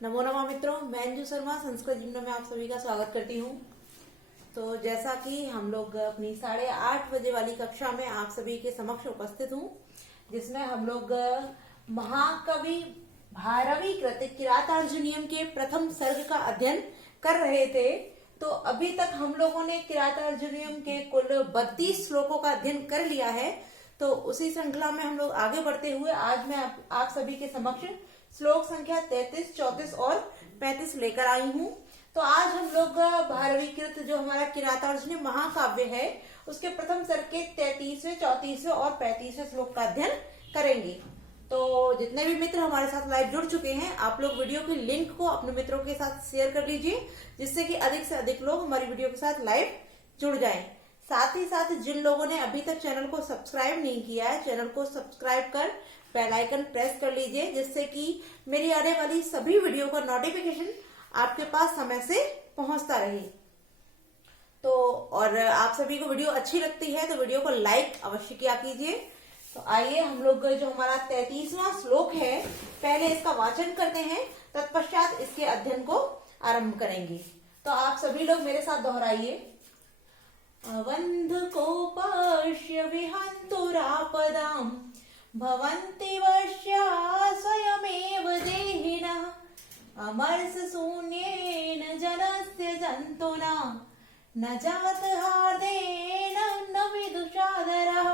नमो नमः मित्रों, मैं अंजू शर्मा संस्कृत जिम्नो में आप सभी का स्वागत करती हूँ। तो जैसा कि हम लोग अपनी 8:30 बजे वाली कक्षा में आप सभी के समक्ष उपस्थित हूँ, जिसमें हम लोग महाकवि भारवी कृत किरातार्जुनीयम के प्रथम सर्ग का अध्ययन कर रहे थे। तो अभी तक हम लोगों ने किरातार्जुनीयम के कुल 32 श्लोकों का अध्ययन कर लिया है। तो उसी श्रृंखला में हम लोग आगे बढ़ते हुए आज मैं आप सभी के समक्ष श्लोक संख्या 33, 34 और 35 लेकर आई हूँ। तो आज हम लोग भारवीकृत जो हमारा किरातार्जुनीय महाकाव्य है उसके प्रथम सर्ग के 33वें, 34वें और 35वें श्लोक का अध्ययन करेंगे। तो जितने भी मित्र हमारे साथ लाइव जुड़ चुके हैं, आप लोग वीडियो की लिंक को अपने मित्रों के साथ शेयर कर लीजिए, जिससे कि अधिक से अधिक लोग हमारी वीडियो के साथ लाइव जुड़ जाएं। साथ ही साथ जिन लोगों ने अभी तक चैनल को सब्सक्राइब नहीं किया है, चैनल को सब्सक्राइब कर बेल आइकन प्रेस कर लीजिए, जिससे कि मेरी आने वाली सभी वीडियो का नोटिफिकेशन आपके पास समय से पहुंचता रहे। तो और आप सभी को वीडियो अच्छी लगती है तो वीडियो को लाइक अवश्य किया कीजिए। तो आइए हम लोग जो हमारा 33वां श्लोक है, पहले इसका वाचन करते हैं, तत्पश्चात इसके अध्ययन को आरंभ करेंगे। तो आप सभी लोग मेरे साथ दोहराइए। अवंध कोपश्य विहन्तुरापदाम् भवन्ति वश्या स्वयमेव देहिनः अमर्ष शून्येन जनस्य जन्तुना न जात हार्देन न विदुषादरः।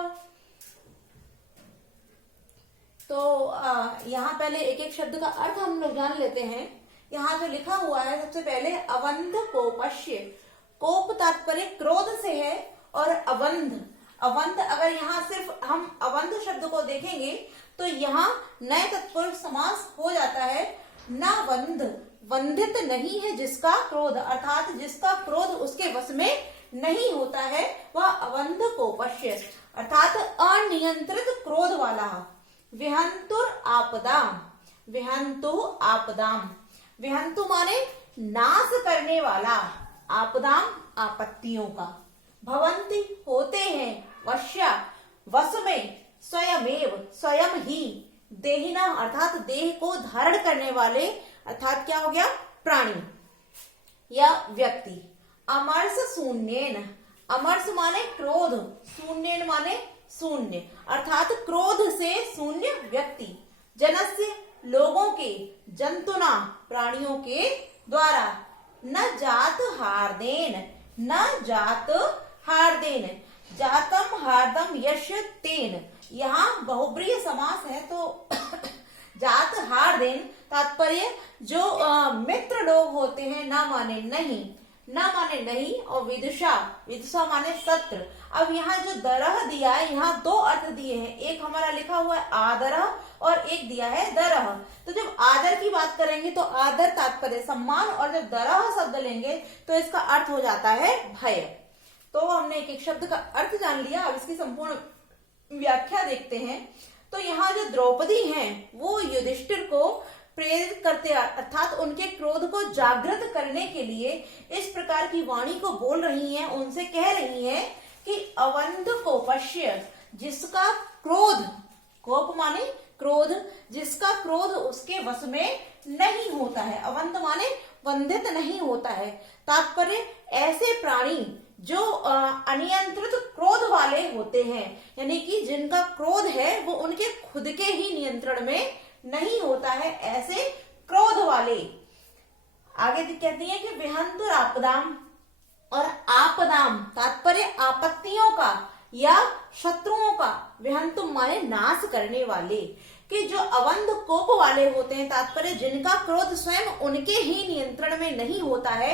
तो यहाँ पहले एक एक शब्द का अर्थ हम लोग जान लेते हैं। यहाँ जो लिखा हुआ है, सबसे पहले अवंध कोपश्य, कोप तात्पर्य क्रोध से है, और अवंध अवंध अगर यहाँ सिर्फ हम अवंध शब्द को देखेंगे तो यहाँ नए तत्पुरुष समास हो जाता है। न वंध, वंधित नहीं है जिसका क्रोध, अर्थात जिसका क्रोध उसके वश में नहीं होता है, वह अवंध कोपश्य अर्थात अनियंत्रित क्रोध वाला। विहंतुर आपदाम, विहंतु आपदाम, विहंतु माने नाश करने वाला, आपदाम आपत्तियों का, भवंती होते हैं, वश्या वश में, स्वयमेव स्वयं ही, देहिना अर्थात देह को धारण करने वाले, अर्थात क्या हो गया, प्राणी या व्यक्ति। अमर्ष शून्येन, अमर्ष माने क्रोध, शून्येन माने शून्य, अर्थात क्रोध से शून्य व्यक्ति। जनस्य लोगों के, जंतुना प्राणियों के द्वारा, न जात हार्देन, न जात हार्देन, जातम हार्दम यश तेन, यहाँ बहुब्रीहि समास है। तो जात हार्देन तात्पर्य जो मित्र लोग होते हैं, ना माने नहीं, ना माने नहीं, और विदुषा, विदुषा माने सत्र। अब यहाँ जो दरह दिया है, यहाँ दो अर्थ दिए हैं, एक हमारा लिखा हुआ है आदरह और एक दिया है दरह। तो जब आदर की बात करेंगे तो आदर तात्पर्य सम्मान, और जब दरह शब्द लेंगे तो इसका अर्थ हो जाता है भय। तो हमने एक एक शब्द का अर्थ जान लिया, अब इसकी संपूर्ण व्याख्या देखते हैं। तो यहाँ जो द्रौपदी हैं वो युधिष्ठिर को प्रेरित करते, अर्थात उनके क्रोध को जागृत करने के लिए इस प्रकार की वाणी को बोल रही हैं, उनसे कह रही हैं कि अवंध कोपश्य, जिसका क्रोध, कोप माने क्रोध, जिसका क्रोध उसके वश में नहीं होता है, अवंध माने वंधित नहीं होता है। तात्पर्य ऐसे प्राणी जो अनियंत्रित क्रोध वाले होते हैं, यानी कि जिनका क्रोध है वो उनके खुद के ही नियंत्रण में नहीं होता है, ऐसे क्रोध वाले। आगे कहती है कि विहंतुर आपदाम, और आपदाम तात्पर्य आपत्तियों का या शत्रुओं का, विहंतु माने नाश करने वाले, कि जो अवंध कोप वाले होते हैं, तात्पर्य जिनका क्रोध स्वयं उनके ही नियंत्रण में नहीं होता है,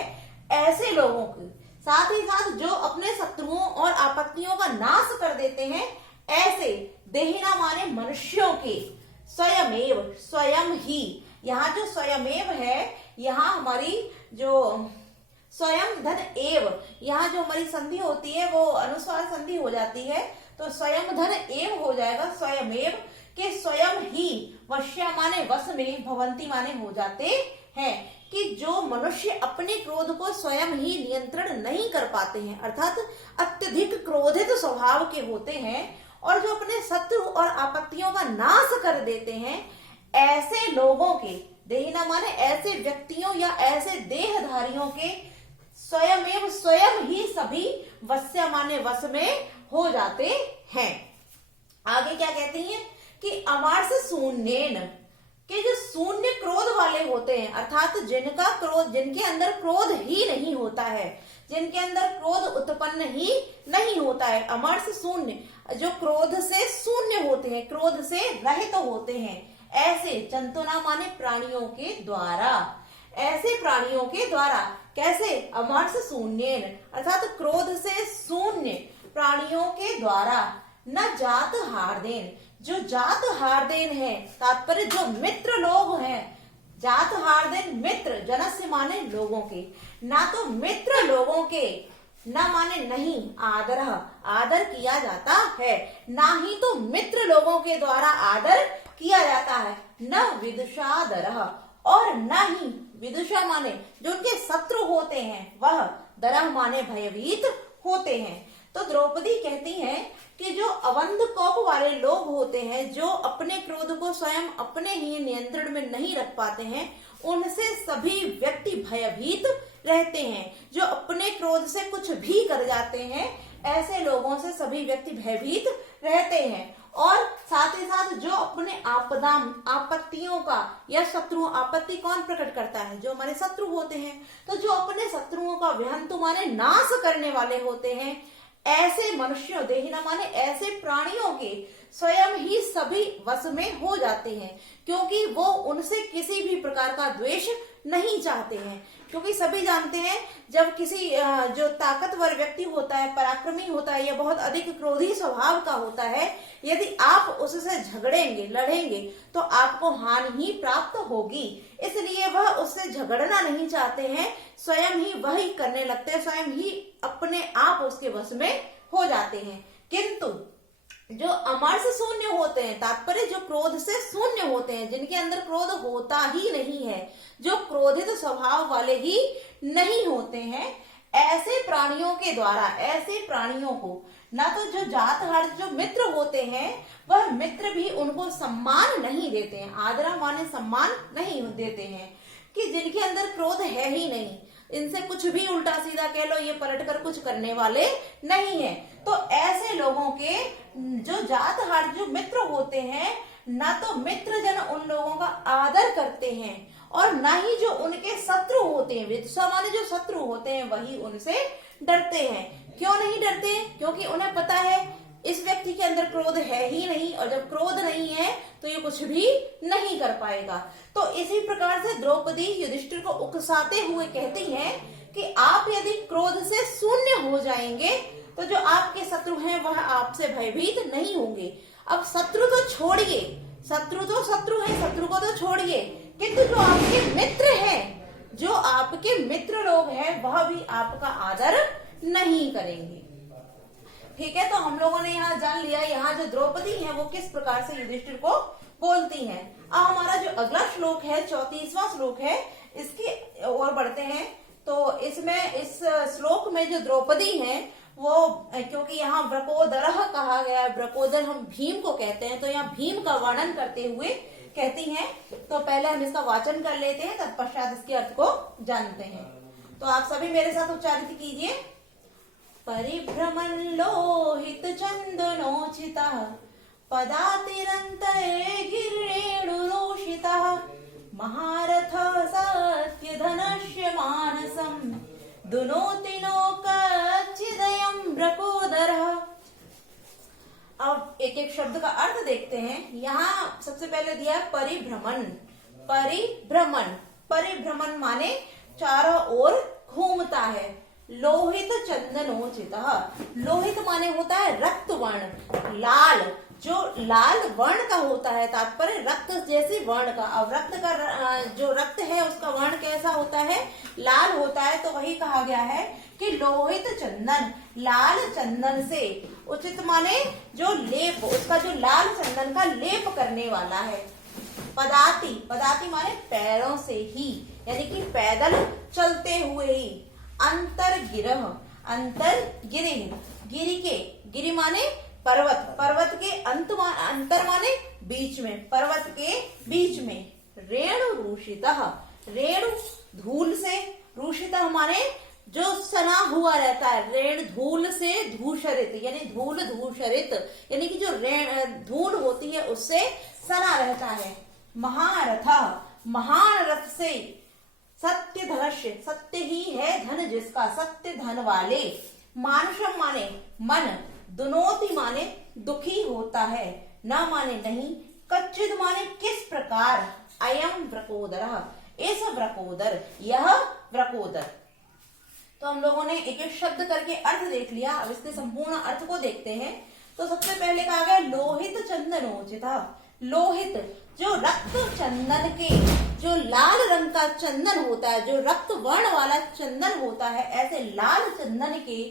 ऐसे लोगों की, साथ ही साथ जो अपने शत्रुओं और आपत्तियों का नाश कर देते हैं, ऐसे देहिना माने मनुष्यों के, स्वयमेव स्वयं ही, यहाँ जो स्वयमेव है, यहाँ हमारी जो स्वयं धन एव, यहाँ जो हमारी संधि होती है वो अनुस्वार संधि हो जाती है, तो स्वयं धन एव हो जाएगा, स्वयमेव के स्वयं ही, वश्या माने वश में, भवंती माने हो जाते हैं, कि जो मनुष्य अपने क्रोध को स्वयं ही नियंत्रण नहीं कर पाते हैं, अर्थात अत्यधिक क्रोधित स्वभाव के होते हैं, और जो अपने शत्रु और आपत्तियों का नाश कर देते हैं, ऐसे लोगों के देहिना माने ऐसे व्यक्तियों या ऐसे देहधारियों के स्वयं ही सभी वश्य माने वश में हो जाते हैं। आगे क्या कहती हैं कि अमार्स शून्येन, कि जो शून्य क्रोध वाले होते हैं, अर्थात जिनके अंदर क्रोध ही नहीं होता है, जिनके अंदर क्रोध उत्पन्न ही नहीं होता है। अमर्ष शून्य, जो क्रोध से शून्य होते हैं, क्रोध से रहित होते हैं, ऐसे जंतुना माने प्राणियों के द्वारा, ऐसे प्राणियों के द्वारा। कैसे? अमर्ष शून्येन, अर्थात क्रोध से शून्य प्राणियों के द्वारा। न जात हार्देन, जो जात हार्देन है, तात्पर्य जो मित्र लोग हैं, जात हार्देन मित्र, जनस्य माने लोगों के, ना तो मित्र लोगों के, न माने नहीं, आदर, आदर किया जाता है, ना ही तो मित्र लोगों के द्वारा आदर किया जाता है। न विदुषादर, और न ही विदुषा माने जो उनके शत्रु होते हैं, वह दरह माने भयभीत होते हैं। तो द्रौपदी कहती हैं कि जो अवंध कोप वाले लोग होते हैं, जो अपने क्रोध को स्वयं अपने ही नियंत्रण में नहीं रख पाते हैं, उनसे सभी व्यक्ति भयभीत रहते हैं। जो अपने क्रोध से कुछ भी कर जाते हैं, ऐसे लोगों से सभी व्यक्ति भयभीत रहते हैं। और साथ ही साथ जो अपने आपत्तियों का या शत्रु, आपत्ति कौन प्रकट करता है? जो हमारे शत्रु होते हैं। तो जो अपने शत्रुओं का विहंतु माने नाश करने वाले होते हैं, ऐसे मनुष्यों, देहिना माने ऐसे प्राणियों के स्वयं ही सभी वश में हो जाते हैं, क्योंकि वो उनसे किसी भी प्रकार का द्वेष नहीं चाहते हैं। क्योंकि सभी जानते हैं, जब किसी जो ताकतवर व्यक्ति होता है, पराक्रमी होता है, या बहुत अधिक क्रोधी स्वभाव का होता है, यदि आप उससे झगड़ेंगे, लड़ेंगे, तो आपको हानि ही प्राप्त होगी। इसलिए वह उससे झगड़ना नहीं चाहते हैं, स्वयं ही वही करने लगते हैं, स्वयं ही अपने आप उसके वश में हो जाते हैं। किंतु जो अमर्ष शून्य होते हैं, तात्पर्य जो क्रोध से शून्य होते हैं, जिनके अंदर क्रोध होता ही नहीं है, जो क्रोधित स्वभाव वाले ही नहीं होते हैं, ऐसे प्राणियों के द्वारा, ऐसे प्राणियों को ना तो जो जात हार्द जो मित्र होते हैं, वह मित्र भी उनको सम्मान नहीं देते हैं, आदरा माने सम्मान नहीं देते हैं, कि जिनके अंदर क्रोध है ही नहीं, इनसे कुछ भी उल्टा सीधा कह लो, ये पलटकर कुछ करने वाले नहीं है। तो ऐसे लोगों के जो जात हार्द जो मित्र होते हैं, ना तो मित्र जन उन लोगों का आदर करते हैं, और ना ही जो उनके शत्रु होते हैं, विदुषा माने जो शत्रु होते हैं, वही उनसे डरते हैं। क्यों नहीं डरते? क्योंकि उन्हें पता है इस व्यक्ति के अंदर क्रोध है ही नहीं, और जब क्रोध नहीं है तो ये कुछ भी नहीं कर पाएगा। तो इसी प्रकार से द्रौपदी युधिष्ठिर को उकसाते हुए कहती हैं कि आप यदि क्रोध से शून्य हो जाएंगे, तो जो आपके शत्रु हैं वह आपसे भयभीत नहीं होंगे। अब शत्रु तो छोड़िए, शत्रु तो शत्रु है, शत्रु को तो छोड़िए, किंतु जो आपके मित्र हैं, जो आपके मित्र लोग हैं, वह भी आपका आदर नहीं करेंगे। ठीक है, तो हम लोगों ने यहाँ जान लिया, यहाँ जो द्रौपदी है वो किस प्रकार से युधिष्ठिर को बोलती हैं। अब हमारा जो अगला श्लोक है, 34वां श्लोक है, इसकी ओर बढ़ते हैं। तो इसमें इस श्लोक में जो द्रौपदी है वो, क्योंकि यहाँ व्रकोदरः कहा गया है, व्रकोदर हम भीम को कहते हैं, तो यहाँ भीम का वर्णन करते हुए कहती हैं। तो पहले हम इसका वाचन कर लेते हैं, तत्पश्चात इसके अर्थ को जानते हैं। तो आप सभी मेरे साथ उच्चारित कीजिए। परिभ्रमन् लोहित चन्दनोचितः पदातिरन्तये गिरिरेणुरोषितः महारथः सत्यधनस्य मानसं दुनोति लोकच्चिदयं व्रकोदरः। अब एक एक शब्द का अर्थ देखते हैं। यहाँ सबसे पहले दिया परिभ्रमण। परिभ्रमण, परिभ्रमण माने चारों ओर घूमता है। लोहित चंदनोचितः, लोहित माने होता है रक्त वर्ण, लाल, जो लाल वर्ण का होता है, तात्पर्य रक्त जैसे वर्ण का। अब रक्त का जो रक्त है उसका वर्ण कैसा होता है? लाल होता है। तो वही कहा गया है कि लोहित चंदन, लाल चंदन से, उचित माने जो लेप, उसका जो लाल चंदन का लेप करने वाला है। पदाति, पदाति माने पैरों से ही, यानी कि पैदल चलते हुए ही। अंतर गिरह, अंतर गिरि, गिरि के, गिरि माने पर्वत, पर्वत के अंतर माने बीच में, पर्वत के बीच में। रेणु रूषितः, रेणु धूल से, रूषितः माने जो सना हुआ रहता है, रेण धूल से धूषरित यानी धूल धूषरित यानी कि जो धूल होती है उससे सना रहता है। महारथ, महान रथ से, सत्य धनस्य, सत्य ही है धन जिसका, सत्य धन वाले, मानुषम माने मन, दुनोति माने दुखी होता है, न माने नहीं, कच्चिद माने किस प्रकार, अयम वृकोदरः, इस वृकोदर, यह वृकोदर। तो हम लोगों ने एक एक शब्द करके अर्थ देख लिया, अब इसके संपूर्ण अर्थ को देखते हैं। तो सबसे पहले कहा गया लोहित चंदनोचिता, लोहित जो रक्त चंदन के, जो लाल रंग का चंदन होता है, जो रक्त वर्ण वाला चंदन होता है, ऐसे लाल चंदन के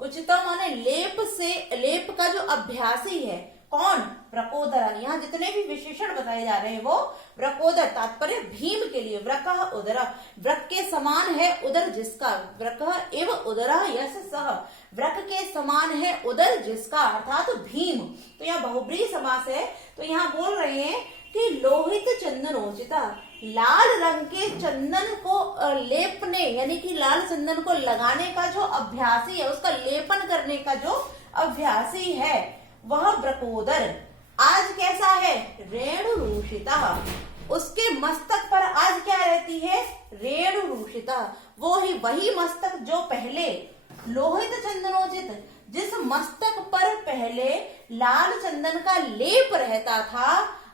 उचितम माने लेप से, लेप का जो अभ्यासी है, कौन, वृकोदर। यहाँ जितने भी विशेषण बताए जा रहे हैं वो वृकोदर, तात्पर्य भीम के लिए, वृकः उदर, वृक के समान है उदर जिसका, वृकः एव उदरः यस्य सः, वृक के समान है उदर जिसका, अर्थात भीम। तो यहाँ बहुब्रीहि समास है। तो यहाँ बोल रहे हैं कि लोहित चंदनोचिता, लाल रंग के चंदन को लेपने यानी कि लाल चंदन को लगाने का जो अभ्यासी है, उसका लेपन करने का जो अभ्यासी है, वह वृकोदर आज कैसा है, रेणु रूषिता, उसके मस्तक पर आज क्या रहती है, रेणु रूषिता, वो ही वही मस्तक जो पहले लोहित चंदनोचित, जिस मस्तक पर पहले लाल चंदन का लेप रहता था,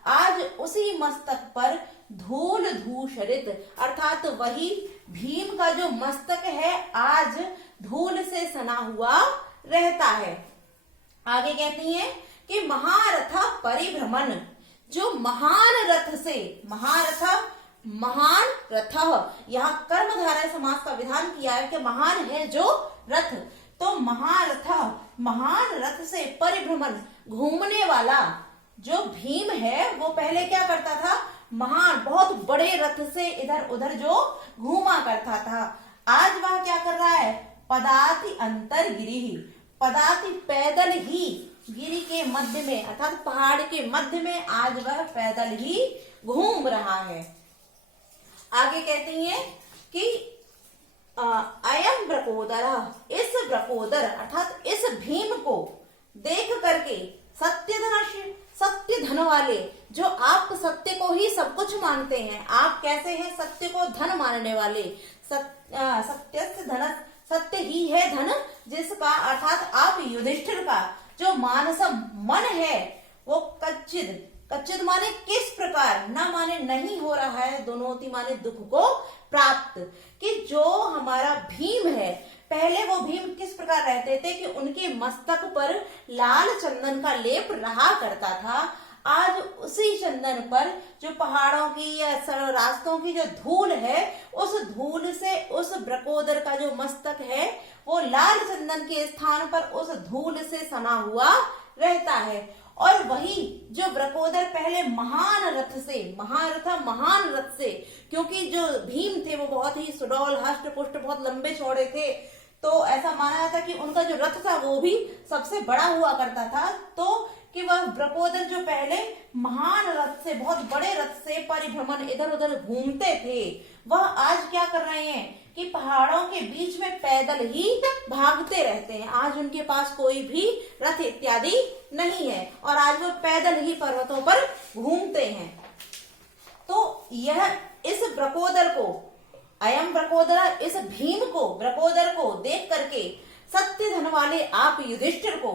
आज उसी मस्तक पर धूल धूषरित, अर्थात वही भीम का जो मस्तक है आज धूल से सना हुआ रहता है। आगे कहती है कि महारथ परिभ्रमण, जो महान रथ से, महारथ महान रथ, यहाँ कर्मधारय समास का विधान किया है कि महान है जो रथ, तो महारथ महान रथ से परिभ्रमण घूमने वाला जो भीम है वो पहले क्या करता था, महान बहुत बड़े रथ से इधर उधर जो घूमा करता था, आज वह क्या कर रहा है, पदाति अंतर गिरि, पदाति पैदल ही, गिरि के मध्य में अर्थात पहाड़ के मध्य में आज वह पैदल ही घूम रहा है। आगे कहती है कि अयम वृकोदर, इस वृकोदर अर्थात इस भीम को देख करके, सत्य धनस्य, सत्य धन वाले, जो आप सत्य को ही सब कुछ मानते हैं, आप कैसे हैं, सत्य को धन मानने वाले, सत्य धन, सत्य ही है धन जिसका, अर्थात आप युधिष्ठिर का जो मानसम मन है वो कच्चिद, कच्चिद माने किस प्रकार, न माने नहीं हो रहा है, दोनों माने दुख को प्राप्त, कि जो हमारा भीम है पहले वो भीम किस प्रकार रहते थे कि उनके मस्तक पर लाल चंदन का लेप रहा करता था, आज उसी चंदन पर जो पहाड़ों की या रास्तों की जो धूल है, उस धूल से उस वृकोदर का जो मस्तक है वो लाल चंदन के स्थान पर उस धूल से सना हुआ रहता है। और वही जो वृकोदर पहले महान रथ से, महारथ महान रथ से, क्योंकि जो भीम थे वो बहुत ही सुडौल हष्ट पुष्ट बहुत लंबे चौड़े थे, तो ऐसा माना जाता कि उनका जो रथ था वो भी सबसे बड़ा हुआ करता था, तो कि वह वृकोदर जो पहले महान रथ से, बहुत बड़े रथ से परिभ्रमण इधर उधर घूमते थे, वह आज क्या कर रहे हैं कि पहाड़ों के बीच में पैदल ही भागते रहते हैं। आज उनके पास कोई भी रथ इत्यादि नहीं है और आज वो पैदल ही पर्वतों पर घूमते हैं। तो यह इस वृकोदर को, अयम वृकोदर, इस भीम को, वृकोदर को देख करके सत्य धन वाले आप युधिष्ठिर को,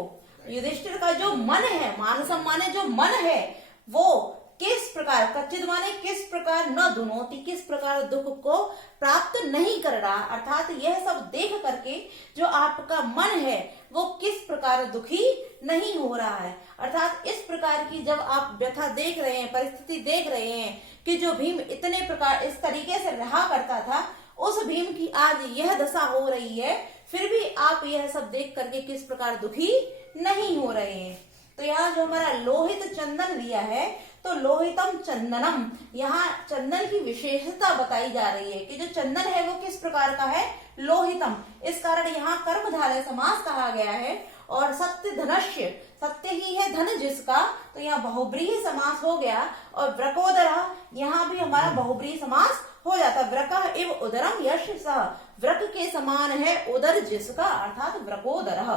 युधिष्ठिर का जो मन है, मानसम माने जो मन है, वो किस प्रकार, कच्चिद माने किस प्रकार, न दुनोति किस प्रकार दुख को प्राप्त नहीं कर रहा, अर्थात यह सब देख करके जो आपका मन है वो किस प्रकार दुखी नहीं हो रहा है। अर्थात इस प्रकार की जब आप व्यथा देख रहे हैं, परिस्थिति देख रहे हैं कि जो भीम इतने प्रकार इस तरीके से रहा करता था, उस भीम की आज यह दशा हो रही है, फिर भी आप यह सब देख करके किस प्रकार दुखी नहीं हो रहे हैं। तो यहाँ जो हमारा लोहित चंदन दिया है, तो लोहितम चंदनम, यहाँ चंदन की विशेषता बताई जा रही है कि जो चंदन है वो किस प्रकार का है, लोहितम, इस कारण यहाँ कर्मधारय समास कहा गया है। और सत्य धनस्य, सत्य ही है धन जिसका, तो यहाँ बहुब्रीहि समास हो गया। और वृकोदर, यहाँ भी हमारा बहुब्रीहि समास हो जाता है। व्रकः इव उदरम यश सह, व्रक के समान है उदर जिसका, अर्थात व्रकोदरः।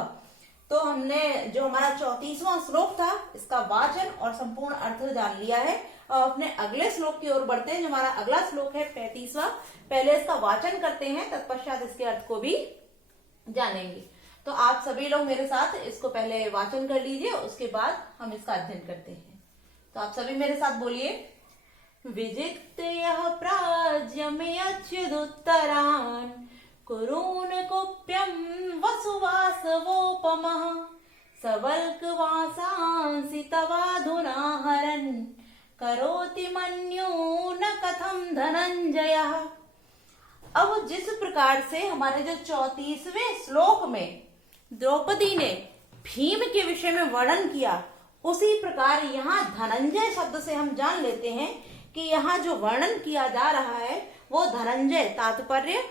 तो हमने जो हमारा 34वां श्लोक था इसका वाचन और संपूर्ण अर्थ जान लिया है। और अपने अगले श्लोक की ओर बढ़ते हैं। जो हमारा अगला श्लोक है 35वां, पहले इसका वाचन करते हैं, तत्पश्चात इसके अर्थ को भी जानेंगे। तो आप सभी लोग मेरे साथ इसको पहले वाचन कर लीजिए, उसके बाद हम इसका अध्ययन करते हैं। तो आप सभी मेरे साथ बोलिए। विजित्य यः प्राज्यमयच्युदुत्तरान् कुरून् कुप्यं वसुवासवोपमः सवल्कवासांसि तवाधुना हरन् करोति मन्यो न कथम धनंजयः। अब जिस प्रकार से हमारे जो 34वें श्लोक में द्रौपदी ने भीम के विषय में वर्णन किया, उसी प्रकार यहाँ धनंजय शब्द से हम जान लेते हैं कि यहाँ जो वर्णन किया जा रहा है वो धनंजय, तात्पर्य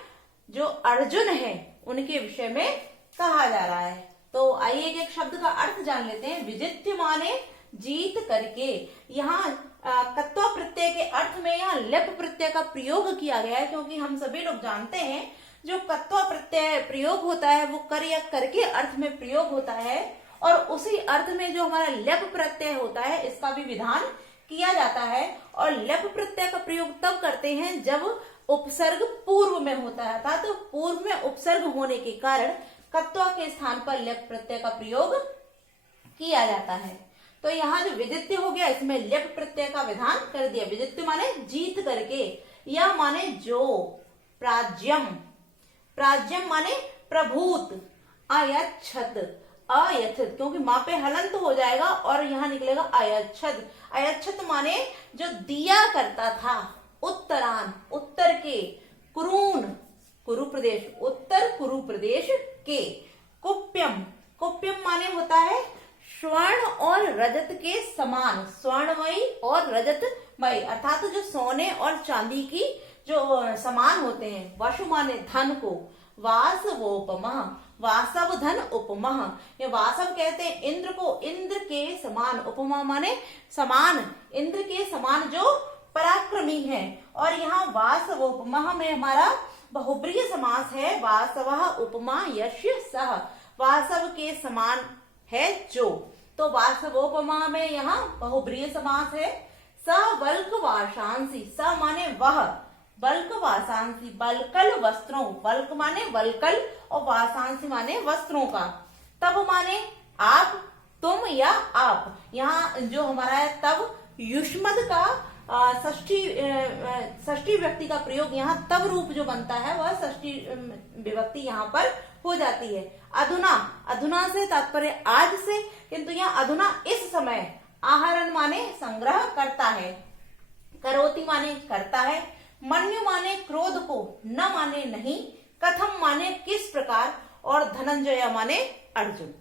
जो अर्जुन है उनके विषय में कहा जा रहा है। तो आइए एक एक शब्द का अर्थ जान लेते हैं। विजित्य माने जीत करके। यहाँ कत्वा प्रत्यय के अर्थ में यहाँ लेप प्रत्यय का प्रयोग किया गया है, क्योंकि हम सभी लोग जानते हैं जो कत्वा प्रत्यय प्रयोग होता है वो कर या करके अर्थ में प्रयोग होता है, और उसी अर्थ में जो हमारा लेप प्रत्यय होता है इसका भी विधान किया जाता है। और लेप प्रत्यय का प्रयोग तब करते हैं जब उपसर्ग पूर्व में होता है, अर्थात तो पूर्व में उपसर्ग होने के कारण कत्वा के स्थान पर लेप प्रत्यय का प्रयोग किया जाता है। तो यहाँ जो विजित्य हो गया इसमें लेप प्रत्यय का विधान कर दिया। विजित्य माने जीत करके, यह माने जो, प्राज्यम, प्राज्यम माने प्रभूत, अयच्छत, अयच्छत क्योंकि माँ पे हलंत हो जाएगा और यहाँ निकलेगा अयच्छत। अयच्छत माने जो दिया करता था, उत्तरान, उत्तर के, कुरून, कुरु प्रदेश, उत्तर कुरु प्रदेश के, कुप्यम, कुप्यम माने होता है स्वर्ण और रजत के समान, स्वर्णमयी और रजतमयी, अर्थात जो सोने और चांदी की जो समान होते हैं। वशु माने धन को, वासवोपमः, वासव धन उपमः, ये वासव कहते हैं इंद्र को, इंद्र के समान, उपमा माने समान, इंद्र के समान जो पराक्रमी है। और यहाँ वासवोपमः में हमारा बहुब्रीहि समास है। वासवः उपमा यस्य सः, वासव के समान है जो, तो वासवोपमा में यहाँ बहुब्रीहि समास है। स वल्क वासांसी, स माने वह, वल्क वासांसी वल्कल वस्त्रों, वल्क माने वल्कल और वासांसी माने वस्त्रों का। तब माने आप, तुम या आप। यहाँ जो हमारा है तब युष्मद का षष्ठी व्यक्ति का प्रयोग, यहाँ तब रूप जो बनता है वह षष्ठी विभक्ति यहाँ पर हो जाती है। अधुना, अधुना से तात्पर्य आज से, किंतु यहाँ अधुना इस समय, आहरण माने संग्रह करता है, करोति माने करता है, मन्यु माने क्रोध को, न माने नहीं, कथम माने किस प्रकार, और धनंजय माने अर्जुन।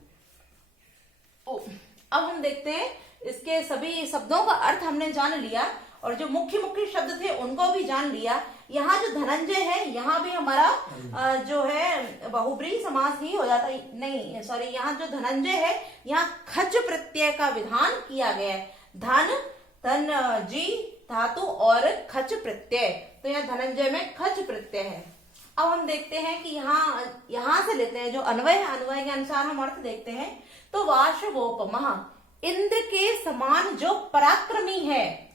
अब हम देखते हैं इसके सभी शब्दों का अर्थ हमने जान लिया और जो मुख्य मुख्य शब्द थे उनको भी जान लिया। यहाँ जो धनंजय है यहाँ भी हमारा जो है बहुब्रीहि समास ही हो जाता है, नहीं सॉरी, यहाँ जो धनंजय है यहाँ खच प्रत्यय का विधान किया गया है। धन, धन जी धातु और खच प्रत्यय, तो यहाँ धनंजय में खच प्रत्यय है। अब हम देखते हैं कि यहाँ से लेते हैं जो अन्वय है, अन्वय के अनुसार हम अर्थ देखते हैं। तो वाशवोपमः, इंद्र के समान जो पराक्रमी है,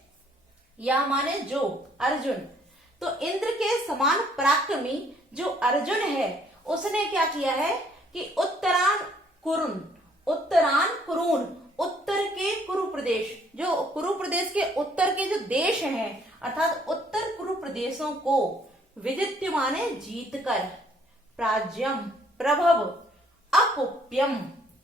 या माने जो अर्जुन, तो इंद्र के समान पराक्रमी जो अर्जुन है उसने क्या किया है कि उत्तरान कुरुन, उत्तरान कुरून, उत्तर के कुरु प्रदेश, जो कुरु प्रदेश के उत्तर के जो देश हैं अर्थात उत्तर कुरु प्रदेशों को, विजित्य माने जीत कर, प्राज्यम प्रभव, अकुप्यम,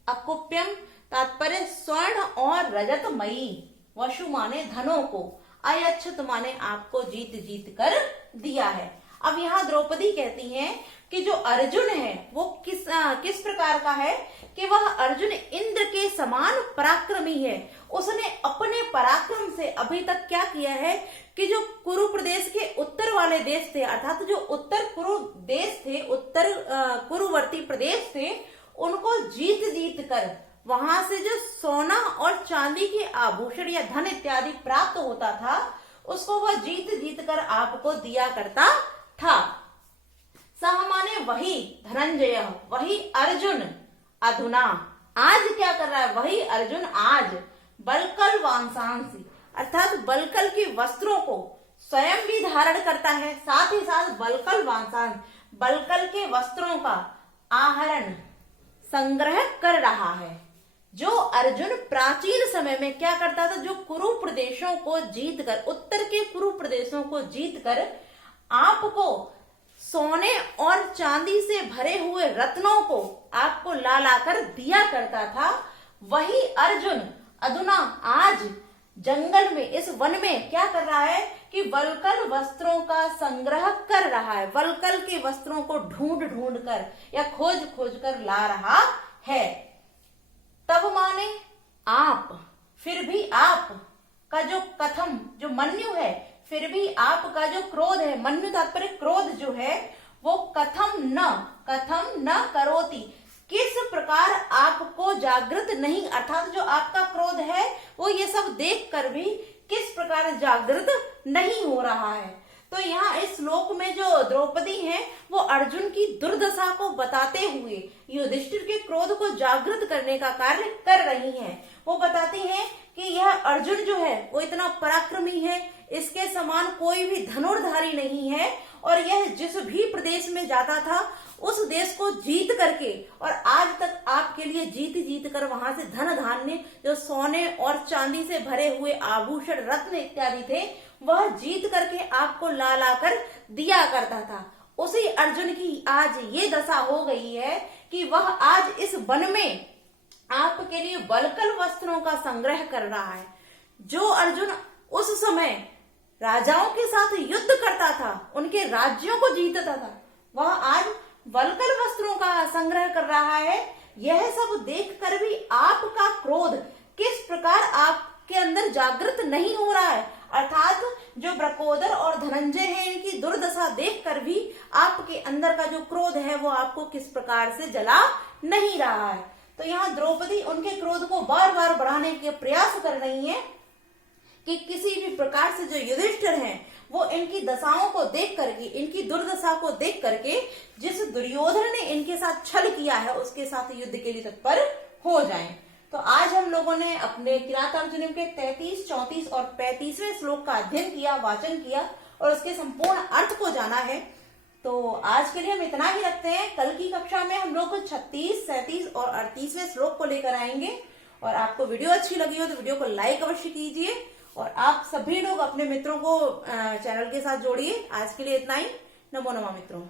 अकुप्यम तात्पर्य स्वर्ण और रजतमयी, वशु माने धनों को, अयच्छत माने आपको जीत जीत कर दिया है। अब यहाँ द्रौपदी कहती हैं कि जो अर्जुन है वो किस प्रकार का है कि वह अर्जुन इंद्र के समान पराक्रमी है। उसने अपने पराक्रम से अभी तक क्या किया है कि जो कुरु प्रदेश के उत्तर वाले देश थे अर्थात जो उत्तर कुरु देश थे, उत्तर कुरुवर्ती प्रदेश थे, उनको जीत जीत कर वहां से जो सोना और चांदी के आभूषण या धन इत्यादि प्राप्त होता था उसको वह जीत जीत कर आपको दिया करता था। सह माने वही, धनंजय वही अर्जुन, अधुना आज क्या कर रहा है, वही अर्जुन आज बलकल वांसांसी अर्थात बलकल के वस्त्रों को स्वयं भी धारण करता है, साथ ही साथ बलकल वांसांस बलकल के वस्त्रों का आहरण संग्रह कर रहा है। जो अर्जुन प्राचीन समय में क्या करता था, जो कुरु प्रदेशों को जीतकर, उत्तर के कुरु प्रदेशों को जीतकर आपको सोने और चांदी से भरे हुए रत्नों को आपको ला लाकर दिया करता था, वही अर्जुन अधुना आज जंगल में, इस वन में क्या कर रहा है कि वल्कल वस्त्रों का संग्रह कर रहा है, वल्कल के वस्त्रों को ढूंढ ढूंढ कर या खोज खोज कर ला रहा है। तब माने आप, फिर भी आप का जो कथम, जो मन्यु है, फिर भी आपका जो क्रोध है, मन्यु तात्पर्य क्रोध जो है, वो कथम न करोति, किस प्रकार आपको जागृत नहीं, अर्थात जो आपका क्रोध है वो ये सब देख कर भी किस प्रकार जागृत नहीं हो रहा है। तो यहाँ इस श्लोक में जो द्रौपदी हैं वो अर्जुन की दुर्दशा को बताते हुए युधिष्ठिर के क्रोध को जागृत करने का कार्य कर रही हैं। वो बताती हैं कि यह अर्जुन जो है वो इतना पराक्रमी है, इसके समान कोई भी धनुर्धारी नहीं है, और यह जिस भी प्रदेश में जाता था उस देश को जीत करके, और आज तक आपके लिए जीत जीत कर वहां से धन धान्य, जो सोने और चांदी से भरे हुए आभूषण रत्न इत्यादि थे, वह जीत करके आपको ला ला कर दिया करता था। उसी अर्जुन की आज ये दशा हो गई है कि वह आज इस वन में आपके लिए वल्कल वस्त्रों का संग्रह कर रहा है। जो अर्जुन उस समय राजाओं के साथ युद्ध करता था, उनके राज्यों को जीतता था, वह आज वल्कल वस्त्रों का संग्रह कर रहा है। यह सब देखकर भी आपका क्रोध किस प्रकार आपके अंदर जागृत नहीं हो रहा है, अर्थात जो ब्रकोदर और धनंजय हैं, इनकी दुर्दशा देखकर भी आपके अंदर का जो क्रोध है वो आपको किस प्रकार से जला नहीं रहा है। तो यहाँ द्रौपदी उनके क्रोध को बार बार बढ़ाने के प्रयास कर रही है कि किसी भी प्रकार से जो युधिष्ठिर हैं वो इनकी दशाओं को देख करके, इनकी दुर्दशा को देख करके, जिस दुर्योधन ने इनके साथ छल किया है उसके साथ युद्ध के लिए तत्पर हो जाएं। तो आज हम लोगों ने अपने किरातार्जुनीय के 33, 34 और 35वें श्लोक का अध्ययन किया, वाचन किया और उसके संपूर्ण अर्थ को जाना है। तो आज के लिए हम इतना ही रखते हैं। कल की कक्षा में हम लोग 36, 37 और 38वें श्लोक को लेकर आएंगे। और आपको वीडियो अच्छी लगी हो तो वीडियो को लाइक अवश्य कीजिए, और आप सभी लोग अपने मित्रों को चैनल के साथ जोड़िए। आज के लिए इतना ही। नमो नमः मित्रों।